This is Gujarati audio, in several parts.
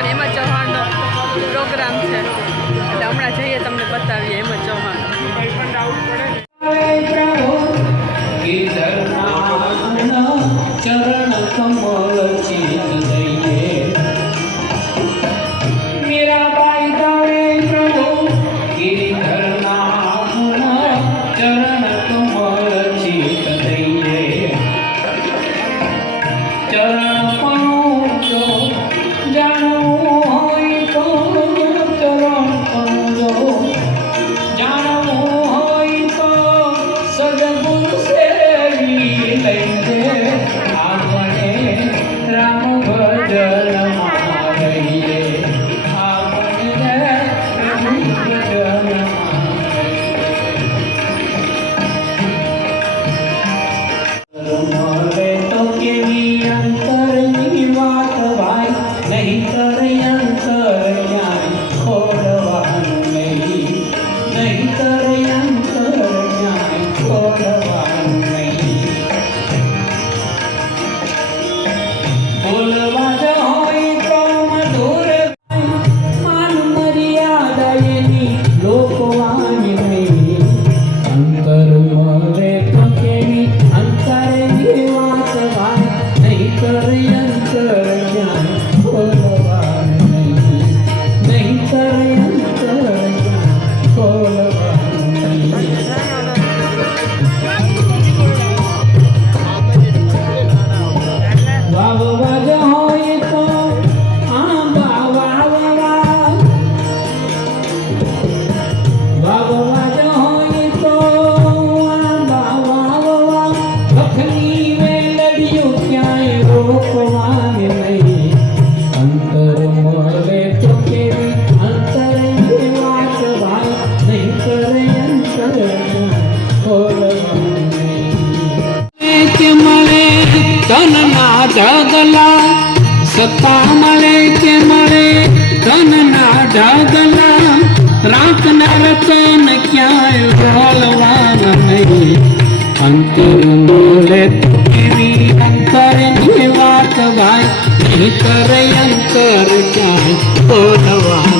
છે ને હેમંત ચૌહાણનો પ્રોગ્રામ છે. એટલે હમણાં જઈએ તમને બતાવીએ હેમંત ચૌહાણ. તન ના ઢગલા, સત્તા મળે કે મળે? તન ના ઢગલા રાખનાર તન ક્યાંય બોલવાના નહીં. અંતર તો કેવી અંતરની વાત ભાઈ નહીં અંતર ક્યાંય બોલવાનું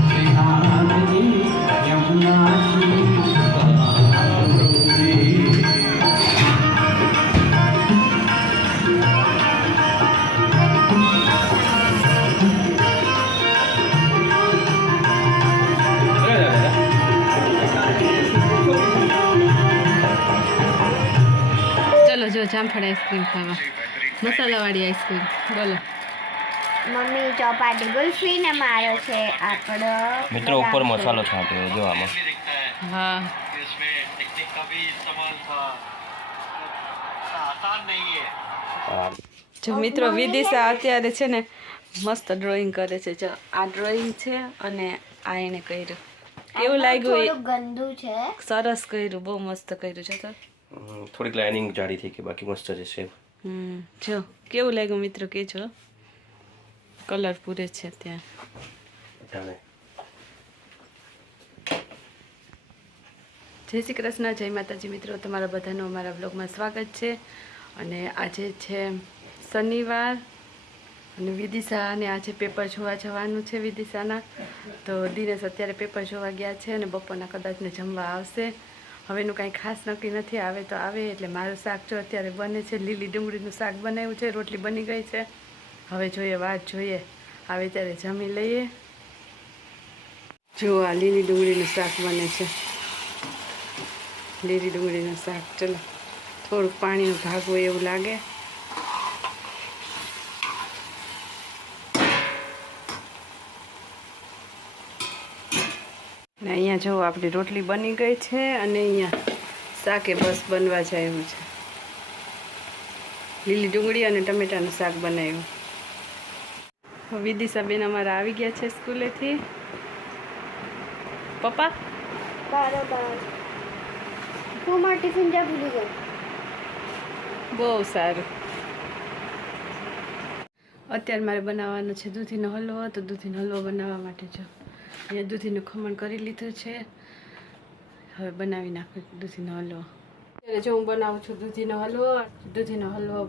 જો આઈસ્ક્રીમ ખાવા મસાલાવાળી આઈસ્ક્રીમ બોલો મમ્મી ચોપાટી ગુલ્ફી ને મારો છે આપણો મિત્રો ઉપર મસાલો છાંટ્યો જો આમાં હા જો મિત્રો વિદિશા અત્યારે છે ને મસ્ત ડ્રોઈંગ કરે છે જો આ ડ્રોઈંગ છે અને આ એને કર્યું કેવું લાગ્યું ગંદુ છે સરસ કર્યું બહુ મસ્ત કર્યું છે તો થોડીક લાઇનિંગ જાડી થઈ કે બાકી મસ્ત છે સેમ જો કેવું લાગ્યું મિત્રો કે છો કલર પૂરે છે ત્યાં. જાણે જય શ્રી કૃષ્ણ જય માતાજી મિત્રો. તમારા બધાનું અમારા બ્લોગમાં સ્વાગત છે. અને આજે છે શનિવાર અને વિદિશાને આજે પેપર જોવા જવાનું છે વિદિશાના. તો દિનેશ અત્યારે પેપર જોવા ગયા છે અને બપોરના કદાચને જમવા આવશે. હવેનું કાંઈ ખાસ નક્કી નથી આવે તો આવે એટલે મારું શાક જો અત્યારે બને છે, લીલી ડુંગળીનું શાક બનાવ્યું છે, રોટલી બની ગઈ છે. હવે જોઈએ, વાત જોઈએ. આવે ત્યારે જમી લઈએ. જો આ લીલી ડુંગળીનું શાક બને છે. લીલી ડુંગળીનું શાક, ચલો. થોડુંક પાણીનો ભાગ હોય એવું લાગે. ને અહીંયા જો આપણી રોટલી બની ગઈ છે અને અહીંયા શાકે બસ બનવા જાય એવું છે. લીલી ડુંગળી અને ટમેટાનું શાક બનાવ્યું. વિદિશા બેન અમારા આવી ગયા છે સ્કૂલેથી. પપ્પા? બહુ સારું. અત્યારે મારે બનાવવાનો છે દૂધીનો હલવો તો દૂધીનો હલવો બનાવવા માટે જો. અહીંયા દૂધીનું ખમણ કરી લીધું છે, હવે બનાવી નાખું દૂધીનો હલવો. અત્યારે જો હું બનાવું છું દૂધીનો હલવો દૂધીનો હલવો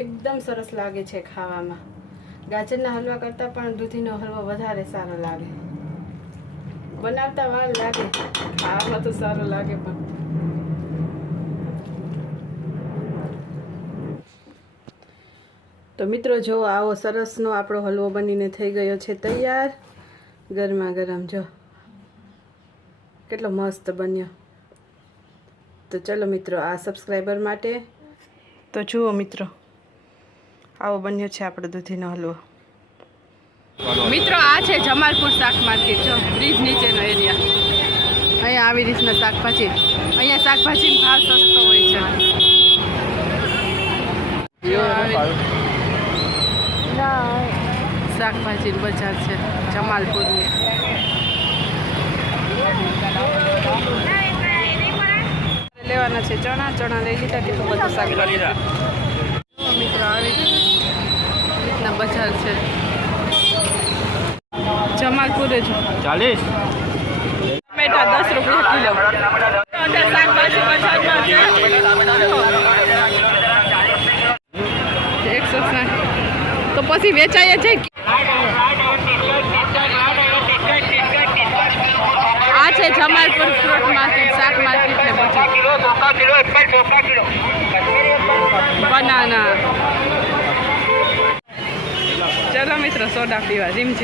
એકદમ સરસ લાગે છે ખાવામાં. ગાજરના હલવા કરતાં પણ દૂધીનો હલવો વધારે સારો લાગે. બનાવતા વાર લાગે, ખાવામાં તો સારો લાગે પણ. તો મિત્રો, જો આવો સરસનો આપણો હલવો બનીને થઈ ગયો છે તૈયાર. ગરમા ગરમ જો. કેટલો મસ્ત બન્યો. તો ચલો મિત્રો આ સબસ્ક્રાઈબર માટે તો જુઓ મિત્રો આવો બન્યો છે આપણો દૂધીનો હલવો. મિત્રો આ છે જમાલપુર શાક માર્કેટ જો. બ્રિજ નીચેનો એરિયા. અહીંયા આવી રીતના શાકભાજી અહીંયા શાકભાજીનો ભાવ સસ્તો હોય છે. શાકભાજી બજાર છે જમાલપુરની. લેવાના છે ચણા ચણા લઈ લીધા કેટલું બધું શાકભાજી મિત્રો આવી રીતના બજાર છે. જમાલપુર જ. ચાલીસ? ટમેટા દસ રૂપિયા કિલો. શાકભાજી બજારમાં છે. એકસો તો પછી વેચાય છે ફ્રૂટ માર્કેટ શાક માર્કેટ ને બધું. બનાના. ચલો મિત્રો સોડા પીવા જીમ